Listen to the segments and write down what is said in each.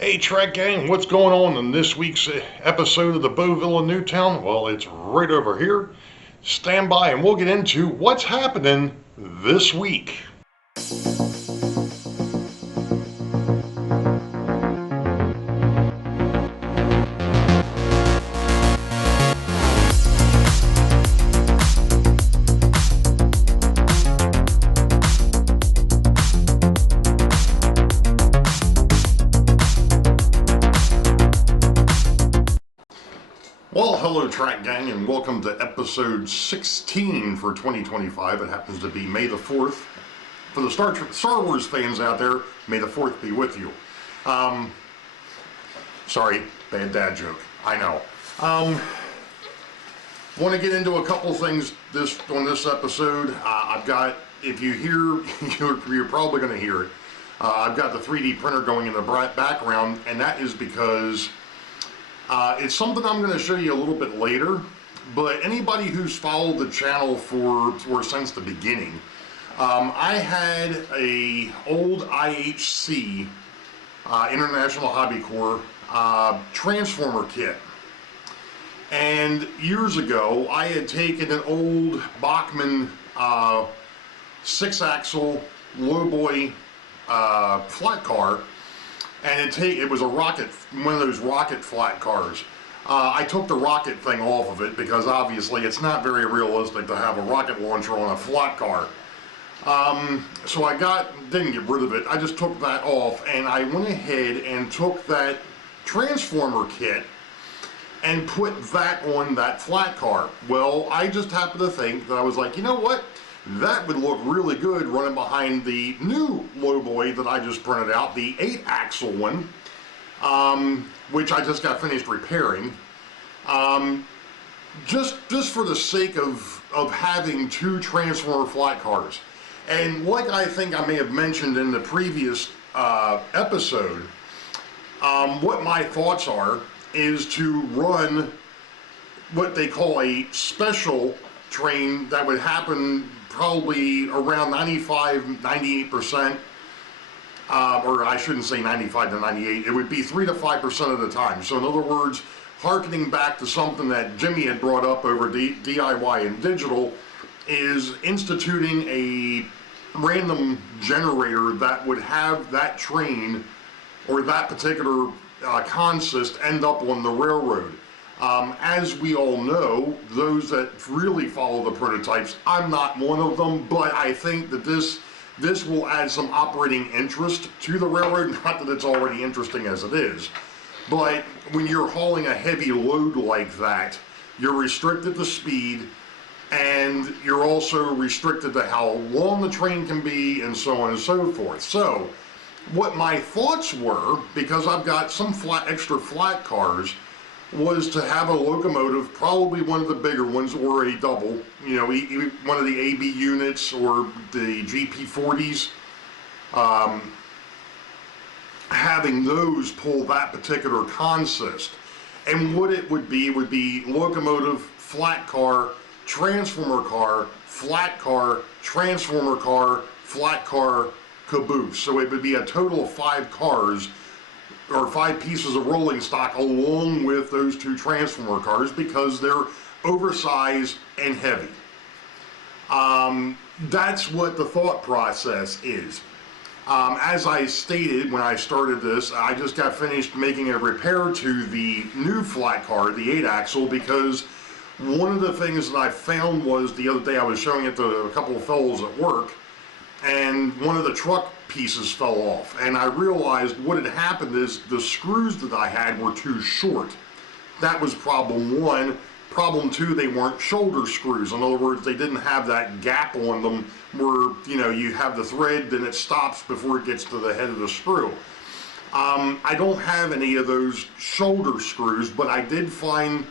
Hey Track Gang, what's going on in this week's episode of the Boeville in Newtown? Well, it's right over here. Stand by and we'll get into what's happening this week. Well, hello Track Gang, and welcome to episode 16 for 2025. It happens to be May the 4th. For the Star Wars fans out there, May the 4th be with you. Sorry, bad dad joke. I know. Want to get into a couple things on this episode. I've got, if you hear, you're probably going to hear it. I've got the 3D printer going in the background, and that is because it's something I'm going to show you a little bit later, but anybody who's followed the channel for since the beginning, I had a old IHC, International Hobby Corps, transformer kit. And years ago, I had taken an old Bachmann 6-axle lowboy flat car, and it was a rocket, one of those rocket flat cars. I took the rocket thing off of it because obviously it's not very realistic to have a rocket launcher on a flat car. So didn't get rid of it. I just took that off, and I went ahead and took that transformer kit and put that on that flat car. Well, I just happened to think that I was like, you know what? That would look really good running behind the new lowboy that I just printed out, the 8-axle one, which I just got finished repairing. Just for the sake of having two transformer flat cars. And like I think I may have mentioned in the previous episode, what my thoughts are is to run what they call a special train that would happen probably around 95-98%, or I shouldn't say 95 to 98, it would be 3 to 5% of the time. So in other words, harkening back to something that Jimmy had brought up over DIY and digital, is instituting a random generator that would have that train or that particular consist end up on the railroad. As we all know, those that really follow the prototypes, I'm not one of them, but I think that this will add some operating interest to the railroad. Not that it's already interesting as it is, but when you're hauling a heavy load like that, you're restricted to speed, and you're also restricted to how long the train can be, and so on and so forth. So what my thoughts were, because I've got some extra flat cars, was to have a locomotive, probably one of the bigger ones, or a double, you know, one of the AB units or the GP40s, having those pull that particular consist. And what it would be locomotive, flat car, transformer car, flat car, transformer car, flat car, caboose. So it would be a total of 5 cars, or 5 pieces of rolling stock, along with those 2 transformer cars, because they're oversized and heavy. That's what the thought process is. As I stated when I started this, I just got finished making a repair to the new flat car, the 8-axle, because one of the things that I found was, the other day I was showing it to a couple of fellows at work, and one of the truck pieces fell off, and I realized what had happened is the screws that I had were too short. That was problem 1. Problem 2, they weren't shoulder screws. In other words, they didn't have that gap on them where, you know, you have the thread, then it stops before it gets to the head of the screw. I don't have any of those shoulder screws, but I did find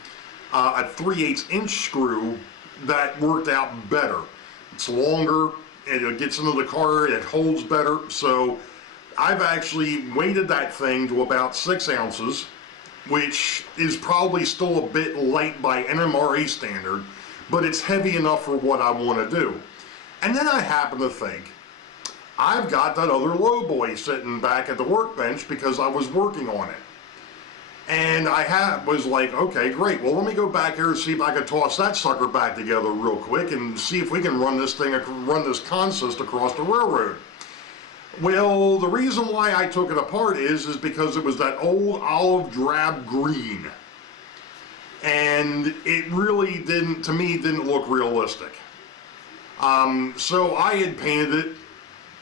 a 3/8 inch screw that worked out better. It's longer, it gets into the car, it holds better. So I've actually weighted that thing to about 6 ounces, which is probably still a bit light by NMRA standard, but it's heavy enough for what I want to do. And then I happen to think, I've got that other low boy sitting back at the workbench because I was working on it. And was like, okay, great. Well, let me go back here and see if I can toss that sucker back together real quick and see if we can run this consist across the railroad. Well, the reason why I took it apart is because it was that old olive drab green. And it really to me, didn't look realistic. So I had painted it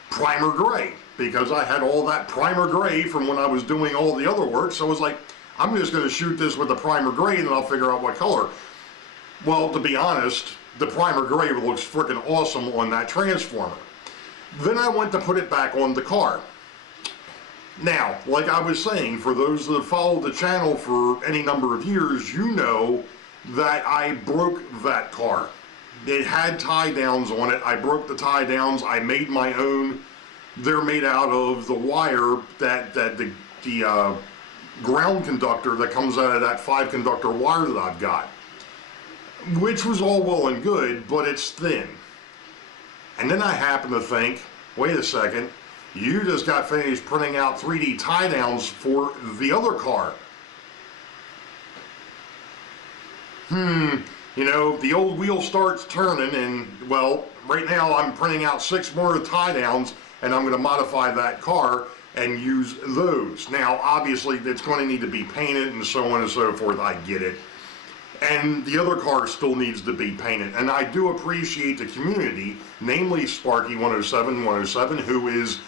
primer gray because I had all that primer gray from when I was doing all the other work. So I was like, I'm just going to shoot this with the primer gray and then I'll figure out what color. Well, to be honest, the primer gray looks freaking awesome on that transformer. Then I went to put it back on the car. Now, like I was saying, for those that have followed the channel for any number of years, you know that I broke that car. It had tie downs on it. I broke the tie downs. I made my own. They're made out of the wire that the ground conductor that comes out of that 5-conductor wire that I've got, which was all well and good, but it's thin. And then I happened to think, wait a second, you just got finished printing out 3D tie downs for the other car. You know, the old wheel starts turning, and well, right now I'm printing out 6 more tie downs, and I'm going to modify that car and use those. Now, obviously, it's going to need to be painted and so on and so forth. I get it. And the other car still needs to be painted. And I do appreciate the community, namely Sparky107, who is,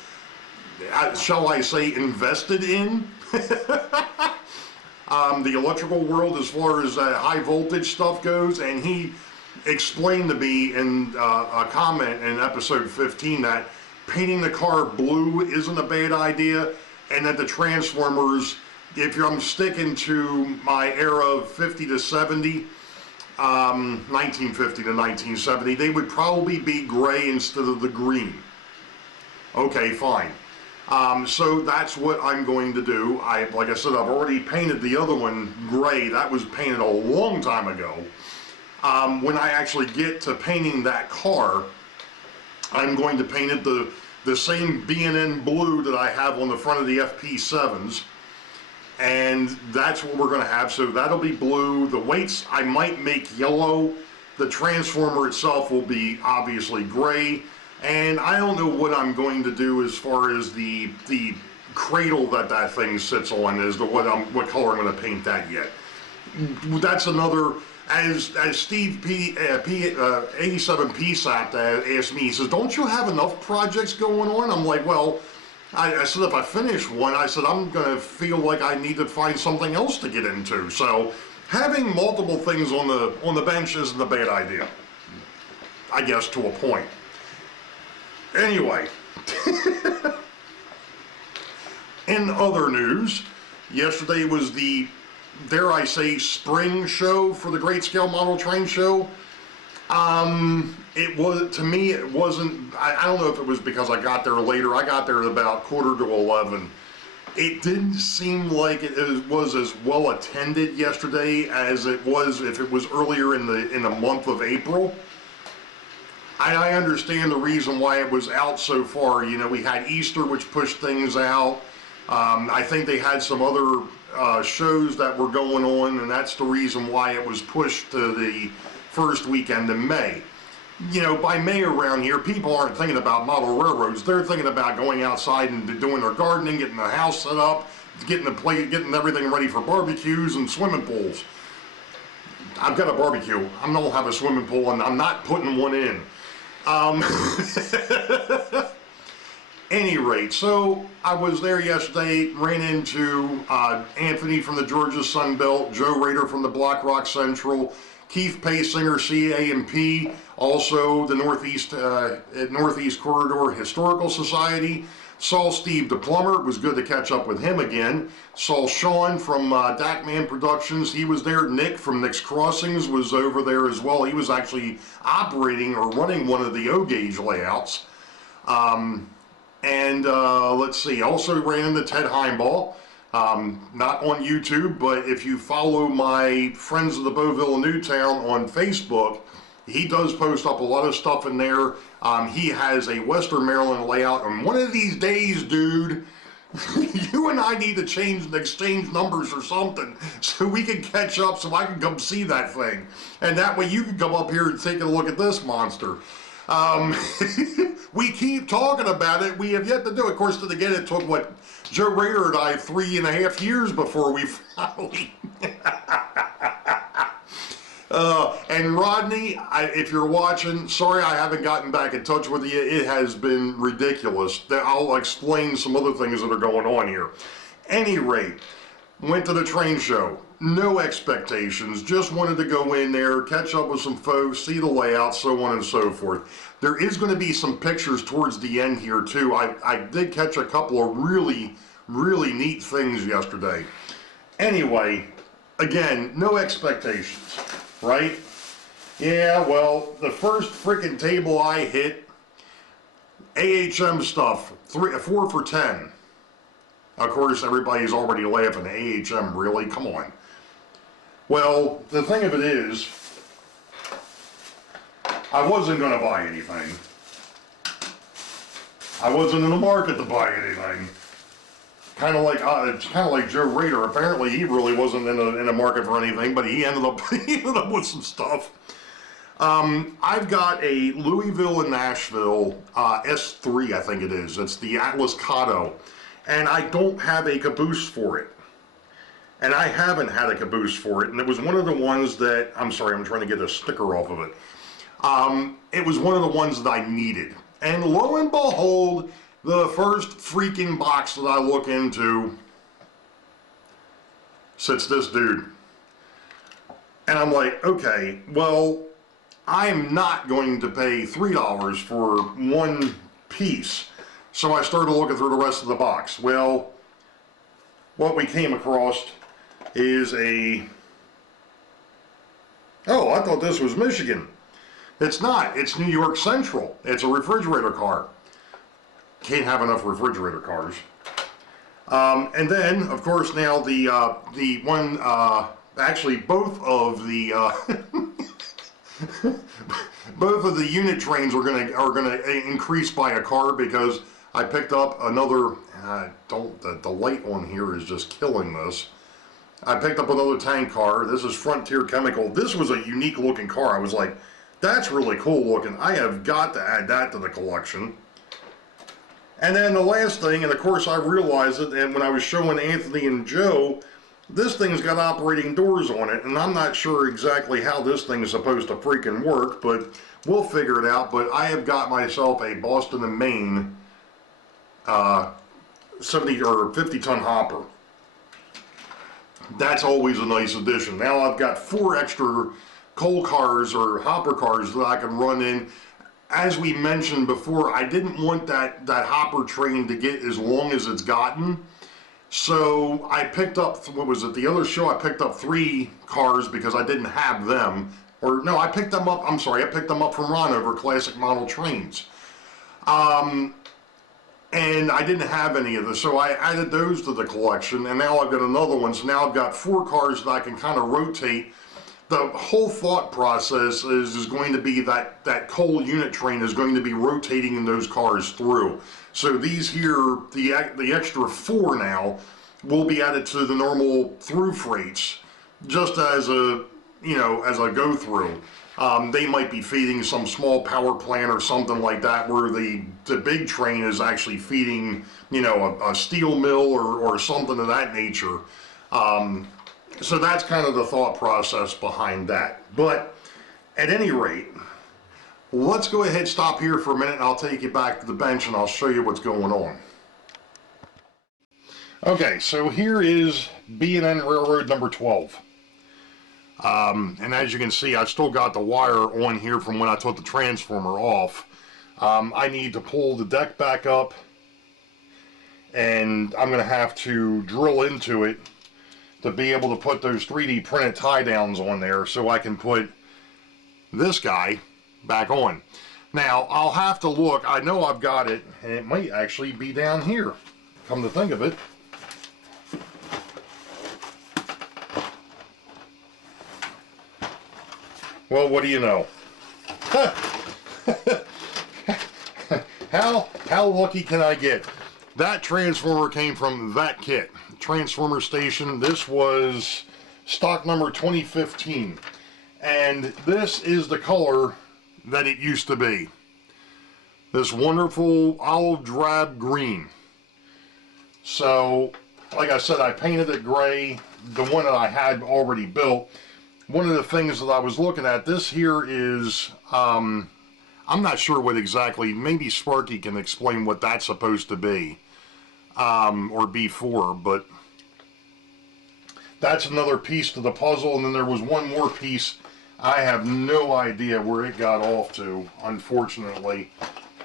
shall I say, invested in the electrical world as far as high voltage stuff goes. And he explained to me in a comment in episode 15 that painting the car blue isn't a bad idea, and that the transformers, if I'm sticking to my era of 50 to 70, 1950 to 1970, they would probably be gray instead of the green. Okay, fine. So that's what I'm going to do. Like I said, I've already painted the other one gray. That was painted a long time ago. When I actually get to painting that car, I'm going to paint it the same B&N blue that I have on the front of the FP7s. And that's what we're going to have. So that'll be blue. The weights I might make yellow. The transformer itself will be obviously gray. And I don't know what I'm going to do as far as the cradle that thing sits on, as to what color I'm going to paint that yet. That's another, as Steve P87PSAP asked me, he says, don't you have enough projects going on? I'm like, well, I said, if I finish one, I said, I'm going to feel like I need to find something else to get into. So having multiple things on the bench isn't a bad idea, I guess, to a point. Anyway, in other news, yesterday was the, dare I say, spring show for the Great Scale Model Train Show. It was, to me, it wasn't, I don't know if it was because I got there later. I got there at about 10:45. It didn't seem like it was as well attended yesterday as it was if it was earlier in the month of April. I understand the reason why it was out so far. You know, we had Easter, which pushed things out. I think they had some other shows that were going on, and that's the reason why it was pushed to the first weekend in May. You know, by May around here, people aren't thinking about model railroads. They're thinking about going outside and doing their gardening, getting the house set up, getting everything ready for barbecues and swimming pools. I've got a barbecue. I don't have a swimming pool, and I'm not putting one in. Any rate, so I was there yesterday, ran into Anthony from the Georgia Sunbelt, Joe Rader from the Black Rock Central, Keith Paysinger, CAMP, also the Northeast Corridor Historical Society. Saw Steve the Plumber, it was good to catch up with him again. Saw Sean from Dackman Productions, he was there. Nick from Nick's Crossings was over there as well. He was actually operating or running one of the O-gauge layouts. Let's see, also ran into Ted Heimball, not on YouTube, but if you follow my Friends of the Boeville Newtown on Facebook, He does post up a lot of stuff in there. He has a Western Maryland layout, and one of these days, dude, you and I need to exchange numbers or something so we can catch up, so I can come see that thing. And that way you can come up here and take a look at this monster. We keep talking about it. We have yet to do it. Of course, again, it took, what, Joe Rader and I 3.5 years before we finally... and Rodney, if you're watching, sorry I haven't gotten back in touch with you. It has been ridiculous. I'll explain some other things that are going on here. Any rate, went to the train show. No expectations. Just wanted to go in there, catch up with some folks, see the layout, so on and so forth. There is going to be some pictures towards the end here too. I did catch a couple of really, really neat things yesterday. Anyway, again, no expectations. Right? Yeah, well, the first freaking table I hit, AHM stuff, 4 for $10. Of course, everybody's already laughing. AHM, really? Come on. Well, the thing of it is, I wasn't going to buy anything. I wasn't in the market to buy anything. Kind of like it's kind of like Joe Rader. Apparently, he really wasn't in a market for anything, but he ended up with some stuff. I've got a Louisville and Nashville S3, I think it is. It's the Atlas Kato, and I don't have a caboose for it. And I haven't had a caboose for it, and it was one of the ones that, I'm sorry, I'm trying to get a sticker off of it. It was one of the ones that I needed, and lo and behold, the first freaking box that I look into sits this dude. And I'm like, okay, well, I'm not going to pay $3 for one piece. So I started looking through the rest of the box. Well, what we came across is a... Oh, I thought this was Michigan. It's not. It's New York Central. It's a refrigerator car. Can't have enough refrigerator cars. And then, of course, now the one, actually both of the both of the unit trains are gonna increase by a car, because I picked up another. The light on here is just killing this. I picked up another tank car. This is Frontier Chemical. This was a unique looking car. I was like, that's really cool looking. I have got to add that to the collection. And then the last thing, and of course I realized it, and when I was showing Anthony and Joe, this thing's got operating doors on it, and I'm not sure exactly how this thing is supposed to freaking work, but we'll figure it out. But I have got myself a Boston and Maine 70 or 50-ton hopper. That's always a nice addition. Now I've got 4 extra coal cars or hopper cars that I can run in. As we mentioned before, I didn't want that hopper train to get as long as it's gotten. So I picked up, what was it, the other show, I picked up 3 cars because I didn't have them. Or no, I picked them up, I'm sorry, I picked them up from Ronover, classic model trains. And I didn't have any of this, so I added those to the collection, and now I've got another one. So now I've got 4 cars that I can kind of rotate. The whole thought process is going to be that coal unit train is going to be rotating in those cars through. So these here, the extra 4 now, will be added to the normal through freights, just as a, you know, as a go through. They might be feeding some small power plant or something like that, where the big train is actually feeding, you know, a steel mill or something of that nature. So that's kind of the thought process behind that. But at any rate, let's go ahead, stop here for a minute, and I'll take you back to the bench and I'll show you what's going on. Okay, so here is B&N Railroad number 12. And as you can see, I've still got the wire on here from when I took the transformer off. I need to pull the deck back up, and I'm going to have to drill into it to be able to put those 3D printed tie downs on there, so I can put this guy back on. Now, I'll have to look. I know I've got it, and it might actually be down here, come to think of it. Well, what do you know? How lucky can I get? That transformer came from that kit. Transformer station. This was stock number 2015. And this is the color that it used to be. This wonderful olive drab green. So, like I said, I painted it gray, the one that I had already built. One of the things that I was looking at, this here is, I'm not sure what exactly, maybe Sparky can explain what that's supposed to be, or be for, but that's another piece to the puzzle. And then there was one more piece. I have no idea where it got off to, unfortunately.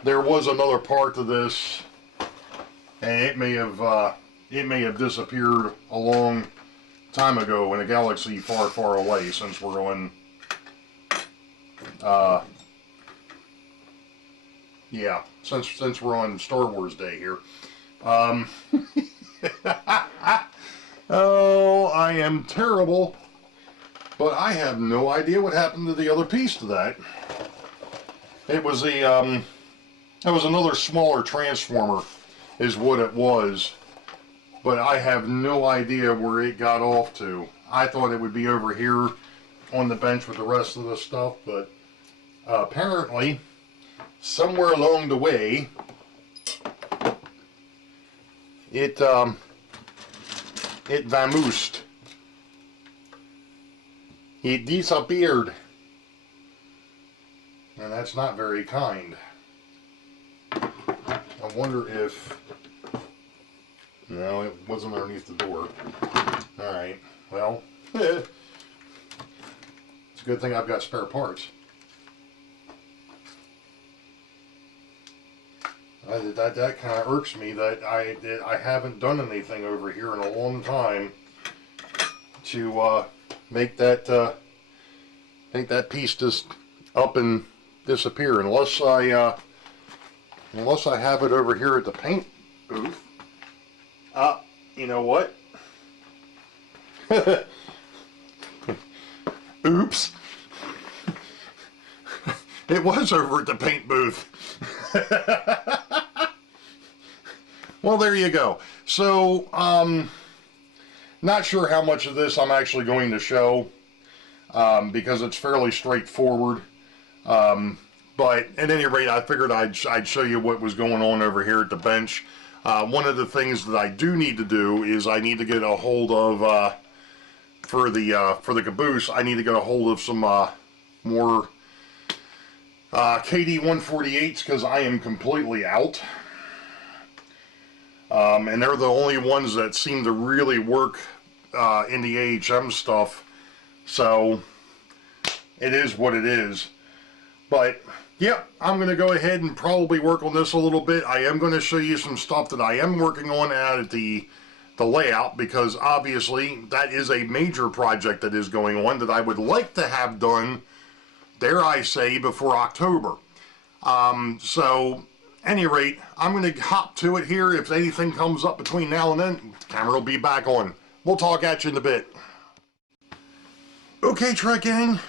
There was another part to this, and it may have disappeared a long time ago in a galaxy far, far away, since we're on, yeah, since we're on Star Wars Day here. Oh, I am terrible, but I have no idea what happened to the other piece to that. It was a, that was another smaller transformer, is what it was. But I have no idea where it got off to. I thought it would be over here on the bench with the rest of the stuff, but apparently, somewhere along the way, it vamoosed. It disappeared. And that's not very kind. I wonder if... No, it wasn't underneath the door. Alright, well, it's a good thing I've got spare parts. That kind of irks me that I haven't done anything over here in a long time to make that piece just up and disappear, unless I have it over here at the paint booth. You know what? Oops. It was over at the paint booth. Well, there you go. So, not sure how much of this I'm actually going to show, because it's fairly straightforward. But at any rate, I figured I'd show you what was going on over here at the bench. One of the things that I do need to do is I need to get a hold of, for the caboose, I need to get a hold of some more KD 148s, because I am completely out. And they're the only ones that seem to really work in the AHM stuff. So it is what it is. But yep, I'm going to go ahead and probably work on this a little bit. I am going to show you some stuff that I am working on out at the layout, because obviously that is a major project that is going on that I would like to have done, dare I say, before October. So, any rate, I'm going to hop to it here. If anything comes up between now and then, the camera will be back on. We'll talk at you in a bit. Okay, Trek Gang.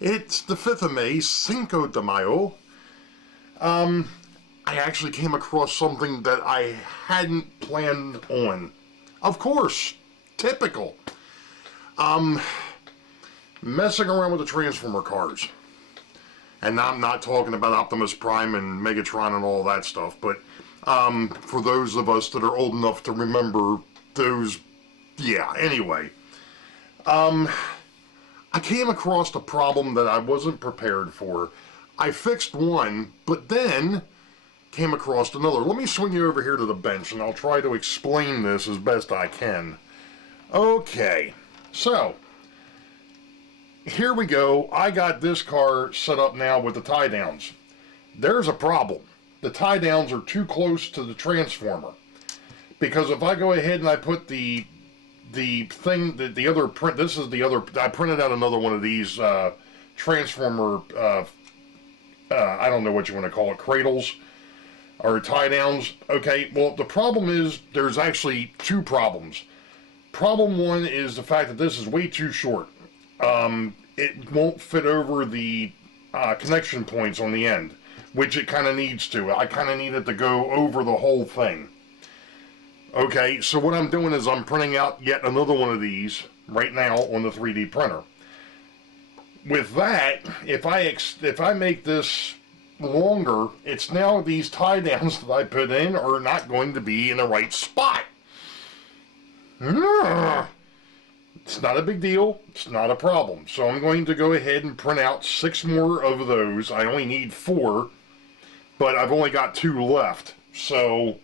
It's the 5th of May, Cinco de Mayo. I actually came across something that I hadn't planned on. Of course, typical. Messing around with the Transformer cars. And I'm not talking about Optimus Prime and Megatron and all that stuff, but for those of us that are old enough to remember those, yeah, anyway. I came across a problem that I wasn't prepared for. I fixed one, but then came across another. Let me swing you over here to the bench, and I'll try to explain this as best I can. Okay, so here we go. I got this car set up now with the tie downs. There's a problem. The tie downs are too close to the transformer, because if I go ahead and I put the thing, the other print, this is the other, I printed out another one of these transformer, I don't know what you want to call it, cradles or tie downs. Okay, well, the problem is there's actually two problems. Problem one is the fact that this is way too short. it won't fit over the connection points on the end, which it kind of needs to. I kind of need it to go over the whole thing. Okay, so what I'm doing is I'm printing out yet another one of these right now on the 3D printer. With that, if I make this longer, it's now these tie downs that I put in are not going to be in the right spot. It's not a big deal. It's not a problem. So I'm going to go ahead and print out 6 more of those. I only need 4, but I've only got 2 left. So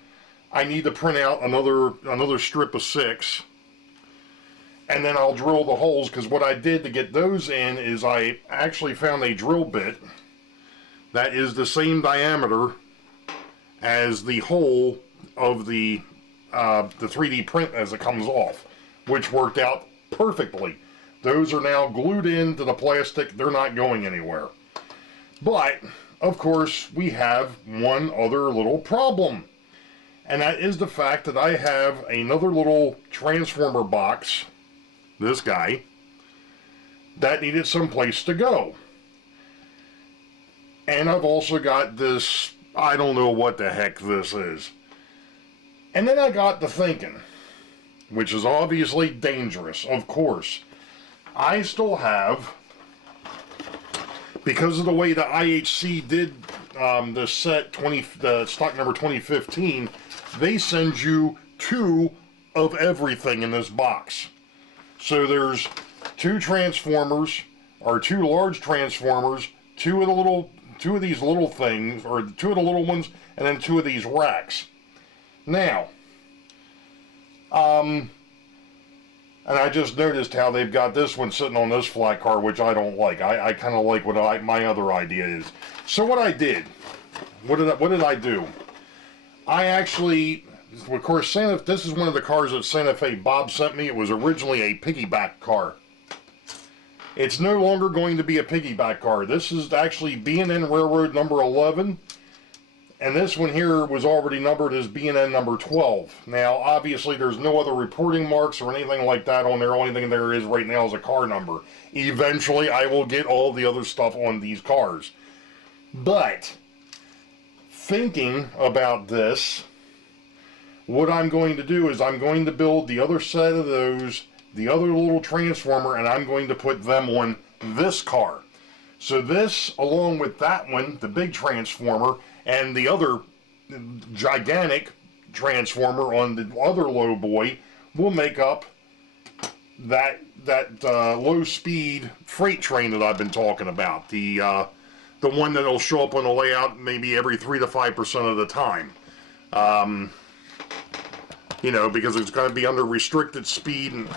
I need to print out another strip of 6. And then I'll drill the holes, because what I did to get those in is I actually found a drill bit that is the same diameter as the hole of the 3D print as it comes off, which worked out perfectly. Those are now glued into the plastic. They're not going anywhere. But, of course, we have one other little problem. And that is the fact that I have another little transformer box, this guy, that needed some place to go. And I've also got this, I don't know what the heck this is. And then I got to thinking, which is obviously dangerous, of course. I still have, because of the way the IHC did the stock number 2015, they send you 2 of everything in this box. So there's 2 transformers, or 2 large transformers, 2 of these little things, or 2 of the little ones, and then 2 of these racks. Now, and I just noticed how they've got this one sitting on this flat car, which I don't like. I kind of like what my other idea is. So what I did, what did I do? I actually, of course, this is one of the cars that Santa Fe Bob sent me. It was originally a piggyback car. It's no longer going to be a piggyback car. This is actually B&N Railroad number 11. And this one here was already numbered as B&N number 12. Now, obviously, there's no other reporting marks or anything like that on there. The only thing there is right now is a car number. Eventually, I will get all the other stuff on these cars. But, thinking about this, what I'm going to do is I'm going to build the other set of those, the other little transformer, and I'm going to put them on this car. So this, along with that one, the big transformer, and the other gigantic transformer on the other low boy, will make up that low-speed freight train that I've been talking about. The one that'll show up on the layout maybe every 3 to 5% of the time. You know, because it's going to be under restricted speed, and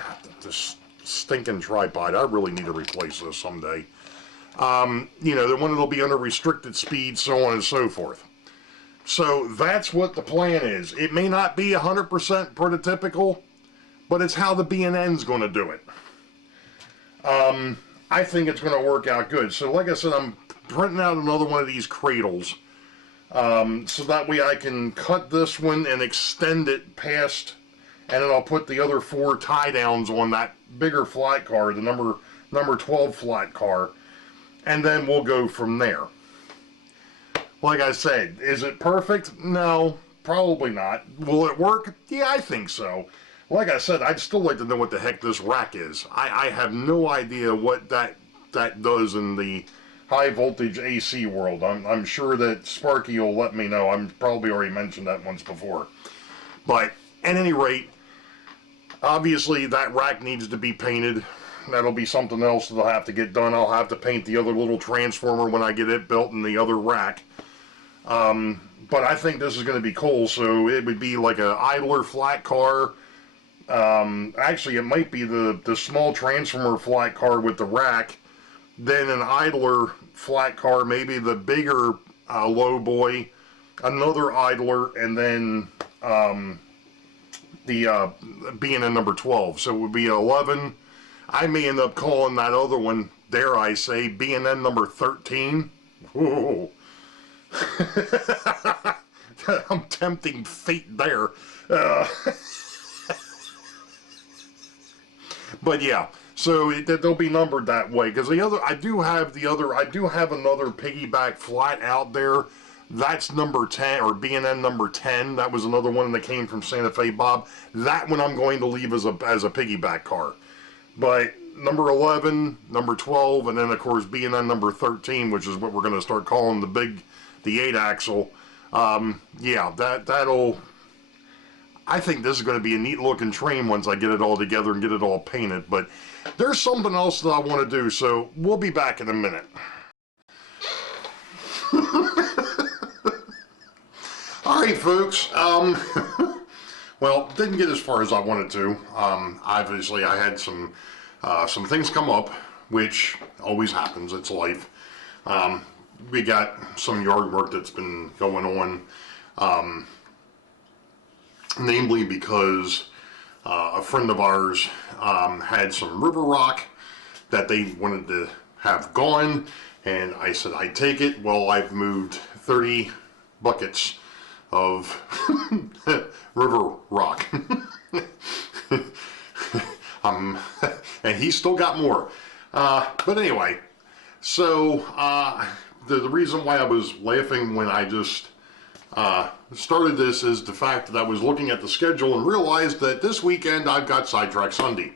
this stinking tripod, I really need to replace this someday. You know, the one that'll be under restricted speed, so on and so forth. So that's what the plan is. It may not be 100% prototypical, but it's how the B&N's going to do it. I think it's going to work out good. So like I said, I'm printing out another one of these cradles, so that way I can cut this one and extend it past, and then I'll put the other 4 tie downs on that bigger flat car, the number 12 flat car, and then we'll go from there. Like I said, is it perfect? No, probably not. Will it work? Yeah, I think so. Like I said, I'd still like to know what the heck this rack is. I have no idea what that does in the high voltage AC world. I'm sure that Sparky will let me know. I'm probably already mentioned that once before. But at any rate, obviously that rack needs to be painted. That'll be something else that'll have to get done. I'll have to paint the other little transformer when I get it built in the other rack. But I think this is going to be cool. So it would be like an idler flat car. Actually, it might be the small transformer flat car with the rack. Then an idler flat car, maybe the bigger low boy, another idler, and then the B&N number 12. So it would be 11. I may end up calling that other one, dare I say, B&N number 13. Whoa. I'm tempting fate there. But yeah, so they'll be numbered that way, because I do have another piggyback flat out there. That's number 10, or B&N number 10. That was another one that came from Santa Fe Bob. That one I'm going to leave as a piggyback car. But number 11, number 12, and then of course B&N number 13, which is what we're going to start calling the 8-axle. Yeah, that'll... I think this is going to be a neat looking train once I get it all together and get it all painted, but there's something else that I want to do, so we'll be back in a minute. Alright folks, well, didn't get as far as I wanted to. Obviously I had some things come up, which always happens, it's life. We got some yard work that's been going on. Namely because a friend of ours had some river rock that they wanted to have gone, and I said I'd take it. Well, I've moved 30 buckets of river rock. And he's still got more. But anyway, so the reason why I was laughing when I just started this is the fact that I was looking at the schedule and realized that this weekend I've got Sidetrack Sunday.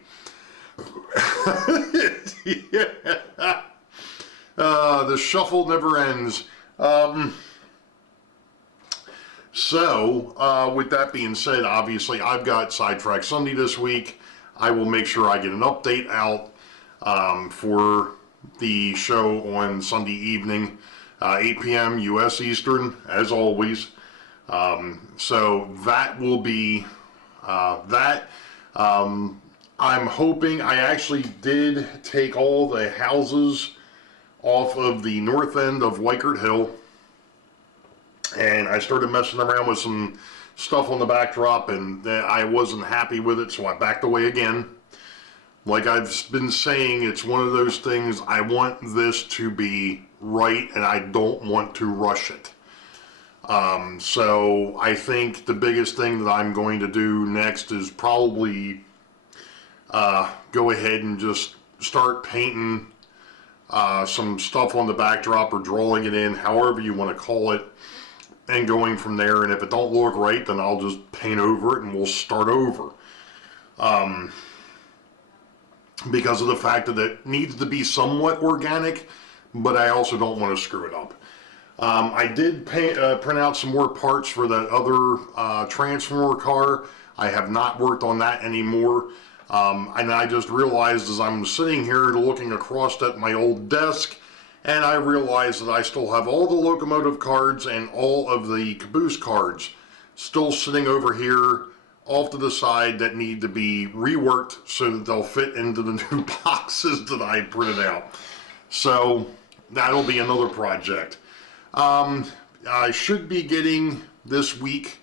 Yeah. The shuffle never ends. So with that being said, obviously I've got Sidetrack Sunday this week. I will make sure I get an update out for the show on Sunday evening. 8 p.m. U.S. Eastern, as always. So that will be that. I'm hoping, I actually did take all the houses off of the north end of Wykert Hill, and I started messing around with some stuff on the backdrop, and I wasn't happy with it, so I backed away again. Like I've been saying, it's one of those things, I want this to be right, and I don't want to rush it. So I think the biggest thing that I'm going to do next is probably go ahead and just start painting some stuff on the backdrop, or drawing it in, however you want to call it, and going from there. And if it don't look right, then I'll just paint over it and we'll start over. Because of the fact that it needs to be somewhat organic, but I also don't want to screw it up. I did print out some more parts for that other Transformer car. I have not worked on that anymore. And I just realized as I'm sitting here looking across at my old desk, and I realized that I still have all the locomotive cards and all of the caboose cards still sitting over here off to the side that need to be reworked so that they'll fit into the new boxes that I printed out. So that'll be another project. I should be getting this week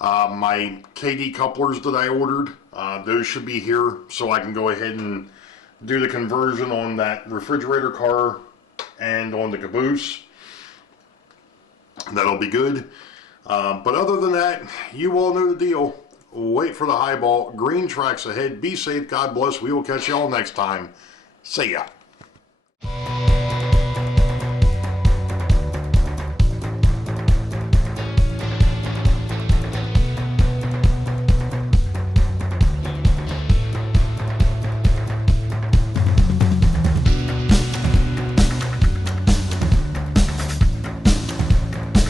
my KD couplers that I ordered. Those should be here, so I can go ahead and do the conversion on that refrigerator car and on the caboose. That'll be good. But other than that, you all know the deal. Wait for the highball. Green tracks ahead. Be safe. God bless. We will catch y'all next time. See ya.